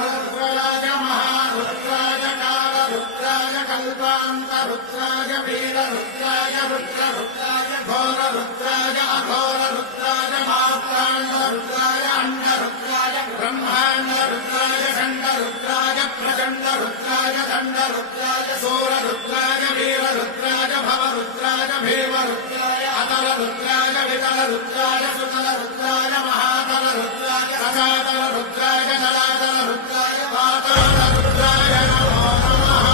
रुद्राय महारुद्राय कालरुद्राय कल्पान्तरुद्राय वीररुद्राय रुद्ररुद्राय घोररुद्राय अघोररुद्राय मात्राण्डरुद्राय अण्डरुद्राय ब्रह्माण्डरुद्राय खण्डरुद्राय प्रचण्डरुद्राय दण्डरुद्राय सूररुद्राय वीररुद्राय भवरुद्राय भीमरुद्राय अतलरुद्राय वितलरुद्राय सुतलरुद्राय महातलरुद्राय रसातलरुद्राय जलातलरुद्राय पातालरुद्राय नमो नमः।